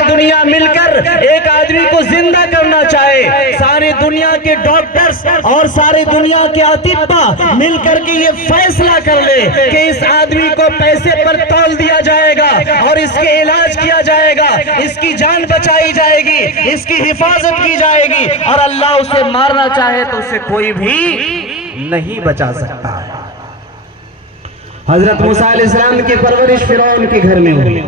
ساری دنیا مل کر ایک آدمی کو زندہ کرنا چاہے، ساری دنیا کے ڈاکٹرز اور ساری دنیا کے اطباء مل کر کے یہ فیصلہ کر لے کہ اس آدمی کو پیسے پر تول دیا جائے گا اور اس کے علاج کیا جائے گا، اس کی جان بچائی جائے گی، اس کی حفاظت کی جائے گی، اور اللہ اسے مارنا چاہے تو اسے کوئی بھی نہیں بچا سکتا۔ حضرت موسیٰ علیہ السلام کی پرورش فرعون کے گھر میں ہوئی،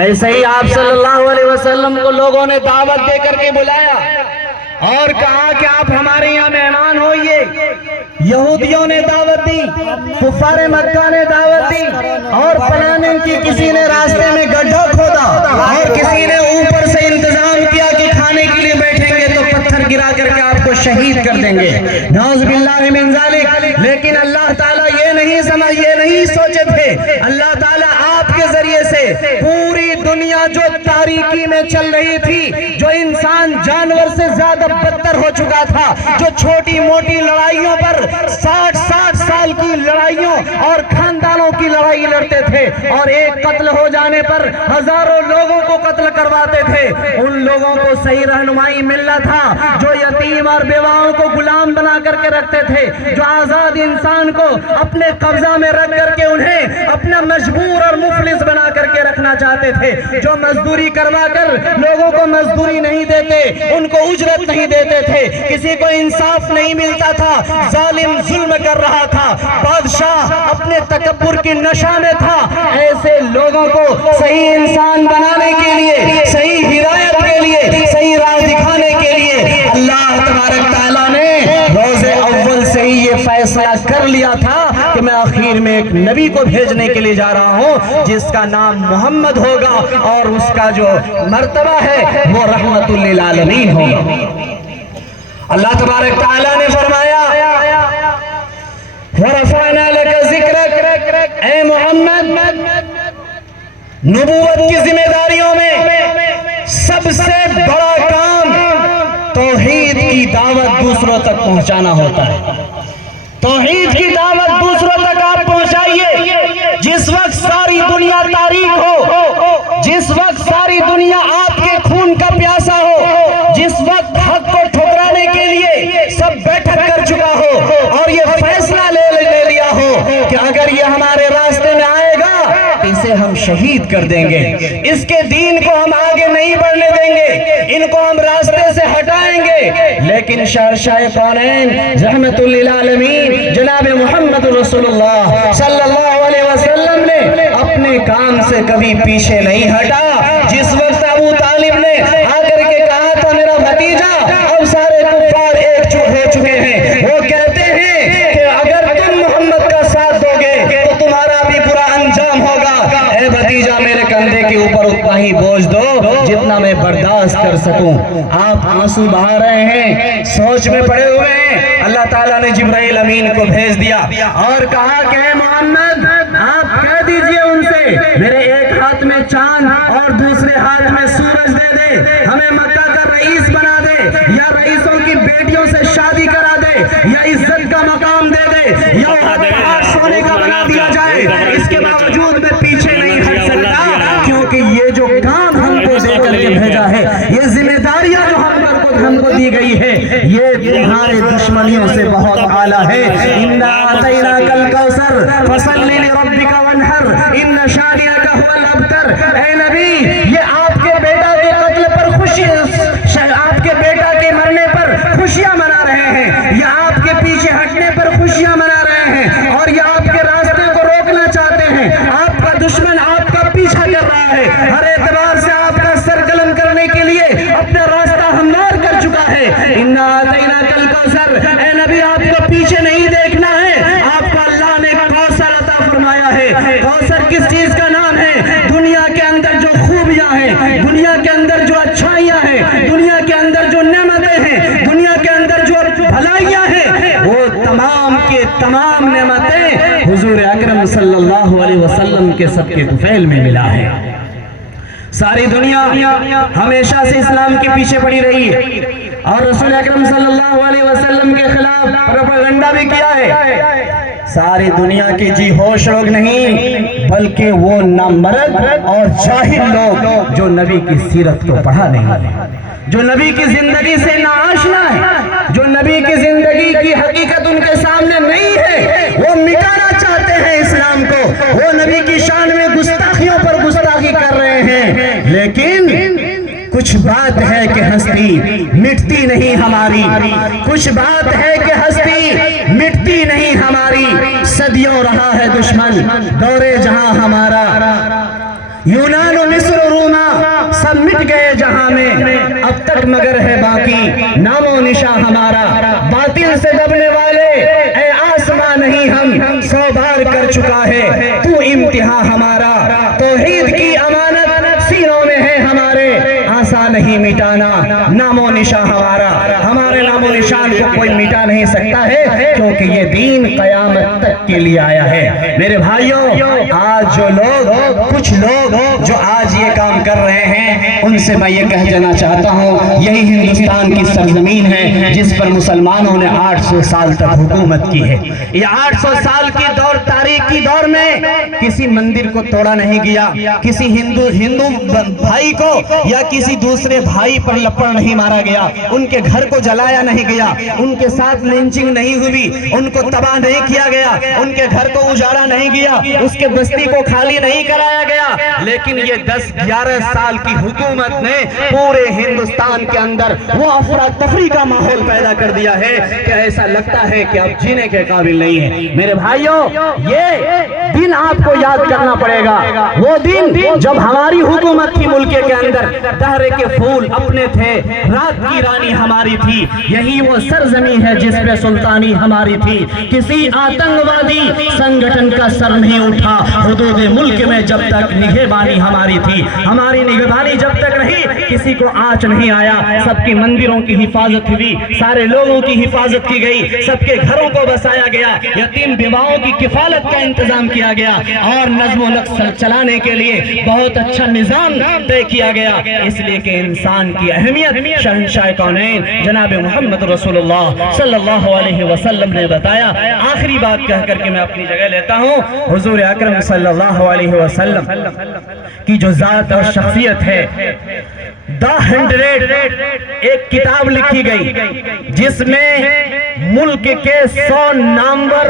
ایسے ہی آپ صلی اللہ علیہ وسلم کو لوگوں نے دعوت دے کر کے بلایا اور کہا کہ آپ ہمارے یہاں مہمان ہوئیے۔ یہودیوں نے دعوت دی، کفار مکہ نے دعوت دی، اور پلاننگ کی کسی نے راستے میں گڈھا کھودا اور کسی نے اوپر سے انتظام کیا کہ کھانے کے لیے بیٹھیں گے تو پتھر گرا کر کے آپ کو شہید کر دیں گے، نعوذ باللہ من ذالک۔ لیکن اللہ تعالیٰ یہ نہیں سوچے تھے، اللہ تعالیٰ آپ کے ذریعے سے پوری دنیا جو تاریکی میں چل رہی تھی، جو انسان جانور سے زیادہ بدتر ہو چکا تھا، جو چھوٹی موٹی لڑائیوں پر 60 سال کی لڑائیوں اور خاندانوں کی لڑائی لڑتے تھے اور ایک قتل ہو جانے پر ہزاروں لوگوں کو قتل کرواتے تھے، ان لوگوں کو صحیح رہنمائی ملنا تھا، جو یتیم اور بیواؤں کو غلام بنا کر کے رکھتے تھے، جو آزاد انسان کو اپنے قبضہ میں رکھ کر کے انہیں اپنا مجبور اور مفلس بنا کر کے رکھنا چاہتے تھے، جو مزدوری کروا کر لوگوں کو مزدوری نہیں دیتے، ان کو اجرت نہیں دیتے تھے، کسی کو انصاف نہیں ملتا تھا، ظالم ظلم کر رہا تھا، بادشاہ اپنے تکبر کی نشہ میں تھا۔ ایسے لوگوں کو صحیح انسان بنانے کے لیے، صحیح ہدایت کے لیے، صحیح راہ دکھانے کے لیے اللہ تبارک تعالیٰ نے روز اول سے ہی یہ فیصلہ کر لیا تھا کہ میں آخر میں ایک نبی کو بھیجنے کے لیے جا رہا ہوں جس کا نام محمد ہوگا اور اس کا جو مرتبہ ہے وہ رحمت للعالمین ہوگا۔ اللہ تبارک تعالیٰ نے فرمایا وَرَفَعْنَا لَكَ ذِكْرَكَ، اے محمد نبوت کی ذمہ داریوں میں سب سے بڑا کام توحید کی دعوت دوسروں تک پہنچانا ہوتا ہے۔ توحید کی دعوت دوسروں تک آپ پہنچائیے۔ جس وقت ساری دنیا تاریک ہو، جس وقت ساری دنیا آپ کے خون کا پیاسا ہو، جس وقت حق کو ٹھکرانے کے لیے سب بیٹھک کر چکا ہو اور یہ فیصلہ لے لیا ہو کہ اگر یہ ہمارے راستے میں آئے گا تو اسے ہم شہید کر دیں گے، اس کے دین کو ہم آگے نہیں بڑھنے دیں گے، ان کو ہم راستے سے ہٹائیں گے، لیکن شہنشاہ کونین رحمت للعالمین جناب محمد رسول اللہ صلی اللہ علیہ وسلم نے اپنے کام سے کبھی پیچھے نہیں ہٹا۔ جس وقت ابو طالب نے آ کر کے کہا تھا میرا بھتیجا اب سارے کفار ایک ہو چکے ہیں، وہ کہتے ہیں کہ اگر تم محمد کا ساتھ دو گے تو تمہارا بھی برا انجام ہوگا، اے بھتیجا میرے کندھے کے اوپر اتنا ہی بوجھ دو جتنا میں برداشت کر سکوں۔ آپ آنسو بہا رہے ہیں، سوچ میں پڑے ہوئے ہیں۔ اللہ تعالیٰ نے جبرائیل امین کو بھیج دیا اور کہا کہ اے محمد آپ کہہ دیجئے ان سے میرے ایک ہاتھ میں چاند اور دوسرے ہاتھ میں سورج دے دے، ہمیں مکہ کا رئیس بنا دے، یا رئیسوں کی بیٹیوں سے شادی کرا دے، یا عزت کا مقام دے دے، یا پہاڑ سونے کا بنا دیا جائے، اس کے باوجود میں پیچھے نہیں ہٹ سکتا، کیونکہ یہ جو کام ہم کو دے کر کے بھیجا ہے، یہ ذمہ داریاں جو ہم کو دی گئی ہے، یہ تمہارے دشمنیوں سے بہت اعلیٰ ہے۔ اِنَّا أَعْطَيْنَاكَ الْكَوْثَرَ فَصَلِّ لِرَبِّكَ وَانْحَرْ إِنَّ شَانِئَكَ هُوَ الْأَبْتَرُ۔ اے نبی یہ آپ کے بیٹا کے قتل پر خوشی، آپ کے بیٹا کے مرنے پر خوشیاں منا رہے ہیں، یہ آپ کے پیچھے ہٹنے پر خوشیاں منا رہے ہیں، اور یہ آپ کے راستے کو روکنا چاہتے ہیں۔ آپ کا دشمن آپ کا پیچھا کر رہا ہے، ہر اعتبار سے آپ کا سر قلم کرنے کے لیے اپنا راستہ ہموار کر چکا ہے۔ اِنَّا أَعْطَيْنَاكَ الْكَوْثَرَ، اے نبی آپ کو پیچھے نہیں دیکھنا ہے، آپ کو اللہ نے کوثر عطا فرمایا ہے۔ کوثر کس چیز کا نام ہے؟ دنیا کے اندر جو خوبیاں ہیں، دنیا کے اندر جو اچھائیاں ہیں، دنیا کے اندر جو نعمتیں ہیں، دنیا کے اندر جو بھلائیاں ہیں، وہ تمام کے تمام نعمتیں حضور اکرم صلی اللہ علیہ وسلم کے سب کے طفیل میں ملا ہے۔ ساری دنیا ہمیشہ سے اسلام کے پیچھے پڑی رہی ہے اور رسول اکرم صلی اللہ علیہ وسلم کے خلاف پروپیگنڈا بھی کیا ہے۔ ساری دنیا کے جی ہوش لوگ نہیں، بلکہ وہ نامرد اور جاہل لوگ جو نبی کی سیرت کو پڑھا نہیں، جو نبی کی زندگی سے ناآشنا ہے، جو نبی کی زندگی کی حقیقت ان کے سامنے نہیں ہے، وہ مٹانا چاہتے ہیں اسلام کو، وہ نبی کی شان میں گستاخیوں پر گستاخی کر رہے ہیں۔ لیکن کچھ بات ہے کہ ہستی مٹتی نہیں ہماری، کچھ بات ہے کہ ہستی مٹتی نہیں ہماری، صدیوں رہا ہے دشمن دور جہاں ہمارا، یونان و مصر و روما سب مٹ گئے جہاں میں، اب تک مگر ہے باقی نام و نشاں ہمارا، باطل سے دبنے والے اے آسماں نہیں ہم 100 بار کر چکا ہے تو امتحان ہمارا، توحید کی امانت سینوں میں ہے ہمارے، آسان نہیں مٹانا نام و نشاں ہمارا، ہمارے نام و نشان کو کوئی مٹا نہیں سکتا ہے، کیونکہ یہ دین قیامت تک کے لیے آیا ہے۔ میرے بھائیوں، آج جو لوگ کچھ لوگ جو آج یہ کام کر رہے ہیں، ان سے میں یہ کہہ جانا چاہتا ہوں، یہی ہندوستان کی سرزمین ہے جس پر مسلمانوں نے 800 سال تک حکومت کی ہے۔ یہ 800 سال کی دور تاریخ کی دور میں کسی مندر کو توڑا نہیں گیا، کسی ہندو بھائی کو یا کسی دوسرے بھائی پر لپڑ نہیں مارا گیا، ان کے گھر کو جلایا نہیں گیا، ان کے ساتھ لنچنگ نہیں ہوئی، ان کو تباہ نہیں کیا گیا، ان کے گھر کو اجاڑا نہیں گیا، اس کے بستی کو خالی نہیں کرایا گیا، لیکن یہ 10-11 سال کی حکومت نے پورے ہندوستان کے اندر وہ افراتفری کا ماحول پیدا کر دیا ہے کہ ایسا لگتا ہے کہ اب جینے کے قابل نہیں ہے۔ میرے بھائیوں، یہ دن آپ کو یاد کرنا پڑے گا، وہ دن جب ہماری حکومت تھی ملک کے اندر، دہرے کے پھول اپنے تھے، رات کی رانی ہماری تھی، یہی وہ سرزمین ہے جس پہ سلطانی ہماری تھی، کسی آتنکوادی سنگٹھن کا سر نہیں اٹھا، حدود ملک میں جب تک نگہبانی ہماری تھی، ہماری نگہبانی جب تک رہی کسی کو آنچ نہیں آیا، سب کی مندروں کی حفاظت ہوئی، سارے لوگوں کی حفاظت کی گئی، سب کے گھروں کو بسایا گیا، یتیم بیواؤں کی کفالت کا انتظام کیا گیا، اور نظم و نسق چلانے کے لیے بہت اچھا نظام طے کیا گیا، اس لیے کہ انسان کی اہمیت شہنشاہ کونین جناب محمد رسول اللہ صلی اللہ علیہ وسلم نے بتایا۔ آخری بات کہہ کر کے میں اپنی جگہ لیتا ہوں، حضور اکرم صلی اللہ علیہ وسلم کی جو ذات اور شخصیت ہے، The 100 ایک کتاب لکھی گئی جس میں ملک کے 100 نامور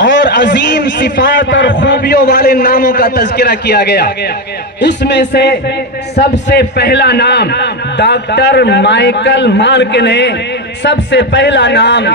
اور عظیم صفات اور خوبیوں والے ناموں کا تذکرہ کیا گیا، اس میں سے سب سے پہلا نام ڈاکٹر مائیکل مارک نے سب سے پہلا نام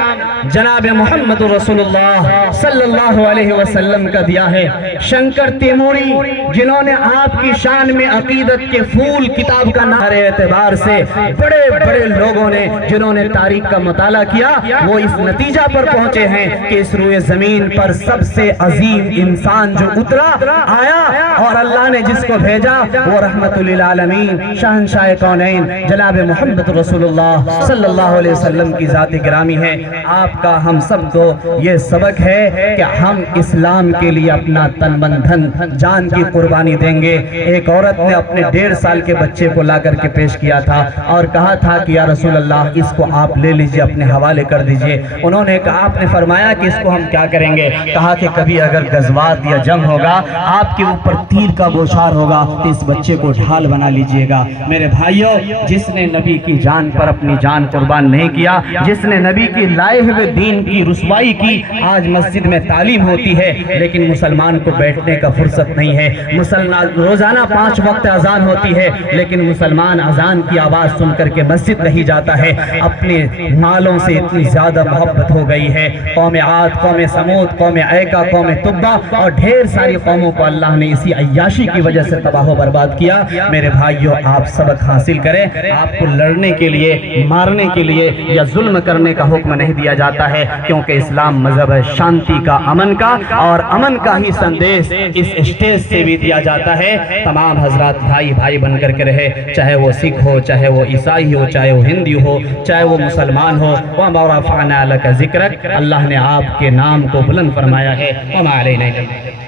جناب محمد رسول اللہ صلی اللہ علیہ وسلم کا دیا ہے۔ شنکر تیموری جنہوں نے آپ کی شان میں عقیدت کے پھول کتاب کا نام اعتبار سے بڑے بڑے لوگوں نے جنہوں نے تاریخ کا مطالعہ کیا، وہ اس نتیجہ پر پہنچے ہیں کہ اس روئے زمین پر سب سے عظیم انسان جو اترا آیا اور اللہ نے جس کو بھیجا وہ رحمت للعالمین شہنشاہ کونین جناب محمد رسول اللہ صلی اللہ علیہ وسلم کی ذات گرامی ہے۔ آپ کا ہم سب کو یہ سبق ہے کہ ہم اسلام کے لیے اپنا تن من دھن جان کی قربانی دیں گے۔ ایک عورت نے اپنے 1.5 سال کے بچے کو لا کر کے پیش کیا تھا اور کہا تھا کہ یا رسول اللہ اس کو آپ لے لیجئے، اپنے حوالے کر دیجئے۔ انہوں نے کہا، آپ نے فرمایا کہ اس کو ہم کیا کریں گے؟ کہا کہ کبھی اگر غزوات یا جنگ ہوگا، آپ کے اوپر تیر کا بوچھار ہوگا تو اس بچے کو ڈھال بنا لیجئے گا۔ میرے بھائیوں، جس نے نبی کی جان پر اپنی جان قربان نہیں کیا، جس نے نبی کی لائے ہوئے دین کی رسوائی کی، آج مسجد میں تعلیم ہوتی ہے لیکن مسلمان کو بیٹھنے کا فرصت نہیں ہے، روزانہ 5 وقت اذان ہوتی ہے لیکن مسلمان اذان کی آواز سن کر کے مسجد نہیں جاتا ہے۔ اپنے مالوں سے اتنی زیادہ محبت ہو گئی ہے، قوم عاد، قوم سمود، قوم ایکا، قوم تبا اور ڈھیر ساری قوموں کو اللہ نے اسی عیاشی کی وجہ سے تباہ و برباد کیا۔ میرے بھائیوں، آپ سبق حاصل کریں، آپ کو لڑنے کے لیے، مارنے کے لیے یا ظلم کرنے کا حکم نہیں دیا جاتا ہے، کیونکہ اسلام مذہب ہے شانتی کا، امن کا، اور امن کا ہی سندیش اس اسٹیج سے بھی دیا جاتا ہے۔ تمام حضرات بھائی بھائی بن کر کے رہے، چاہے وہ سکھ ہو، چاہے وہ عیسائی ہو، چاہے وہ ہندی ہو، چاہے وہ مسلمان ہو۔ وَمَا رَفَعْنَا لَكَ ذِكْرَكَ، اللہ نے آپ کے نام کو بلند فرمایا ہے۔ وَمَا عَلَيْنَا إِلَّا الْبَلَاغُ۔